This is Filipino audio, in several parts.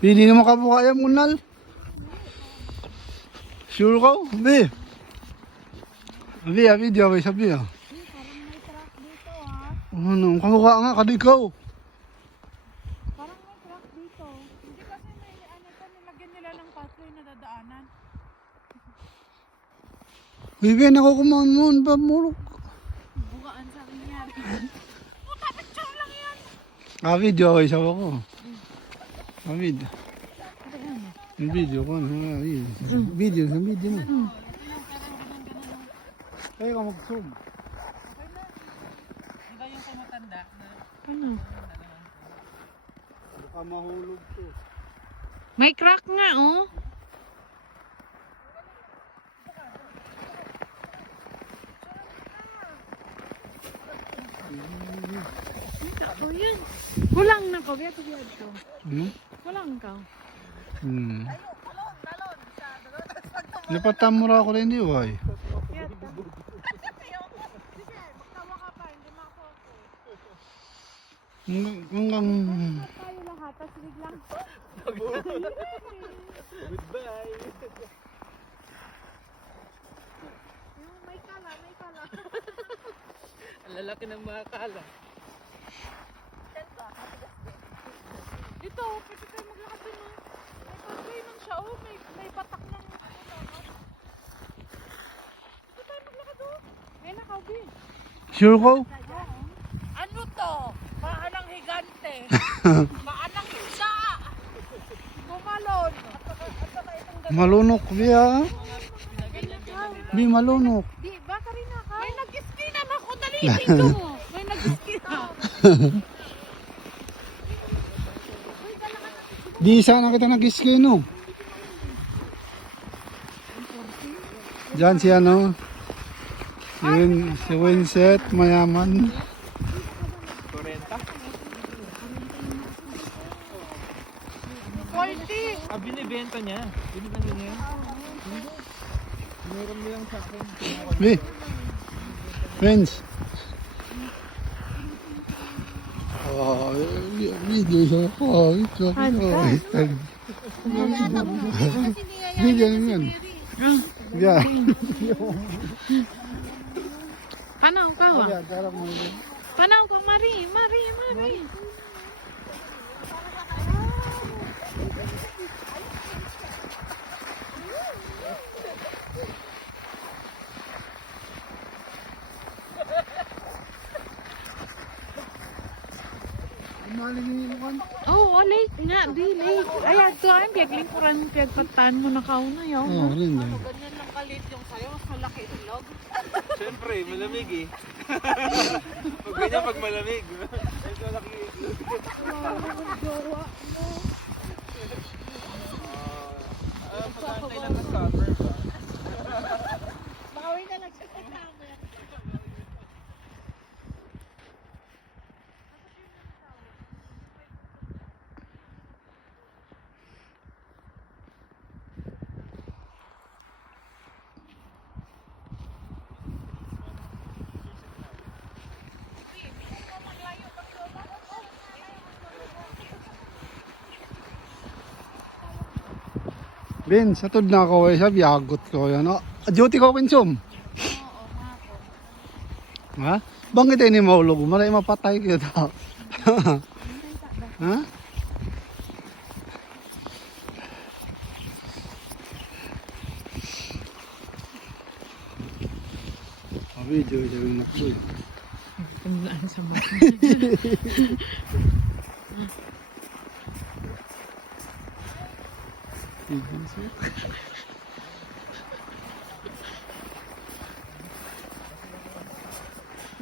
Hindi naman kabuka yan, Munal. Sure ka? Abi. Abi, video ako sabi ah. Parang may truck dito ah. Ano, kabuka nga, kadikaw. Parang may truck dito. Hindi kasi may ano to, nilagyan nila ng pathway na dadaanan. Bibigyan ako kumaon pa mulok. Bukaan sa nangyari. Puta, picture lang yan. Ah, video ako sabi ko. Ah, video. Video ko na. Video na. Kaya ka mag-zoom. Iba yung kumatanda na Ano? Baka mahulog to. May crack nga oh. Ako yan. Kulang na ko. Biya to. Kulang ka. Napatan mo ra ako rin di why? Biya to. Magtawa ka pa. Hindi makapoto. Hanggang... Tayo lahat. Tapos biglang. goodbye. May kala. Ang lalaki ng mga kala. Dito, pwede tayo maglakad dun oh. May pathway man siya oh. May patak ng ano. Dito tayo maglakad oh. May nakaubi. Sure ko? Ano to? Maanang higante. Maanang isa. Bumalon. Malunok biya. Bi malunok. Di, baka rin ako. May nag-ski naman ako. Dali, dito mo. May nag-ski na. Di sana kita nag-ski no. Diyan si ano. Si Winset, mayaman. 40? 40. Ah, binibenta niya. Binibenta niya. Meron nilang sa akin. Bi. Friends. Oh, video siya. Oh, ito. Video naman. Yeah. Panaw ka wa? Panaw ka, Mari. Oh, late nga, di late. Ay, ato ang piaglingkuran mo, piagpatan mo na kauna yaw. Oh, rin na. Ganyan lang kalit yung sayo, mas malaki ilog. Siyempre, malamig eh. Pag ganyan, pag malamig. Ito laki. Pag-antay lang ng cover ba? Bawi na lang siya sa camera. Ben, sa tud na ako ay sabi, agot ko yan. Oh, duty ko kinsum. Ha? Bangit ay ni maulog, malay mapatay kita. Ha? Video na po. Tandaan sa mga.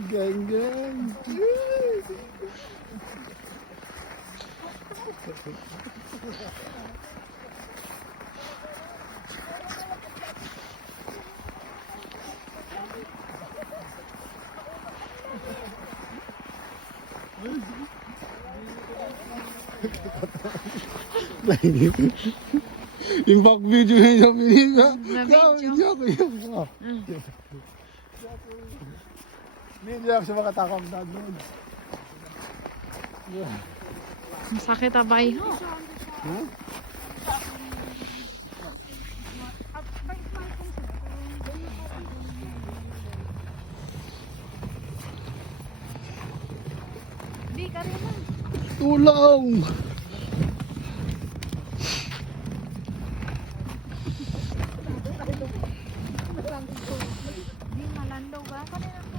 Gang. Yung back video na yung pinita. Na-video? Video. Video ako sa mga takam na doon. Masakit abay ho. Ha? Di ka rin na. Tulong! Di malandaw ba? Kanina ko.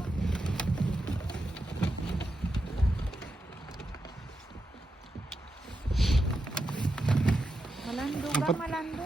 Malando ba? Apat- Malando.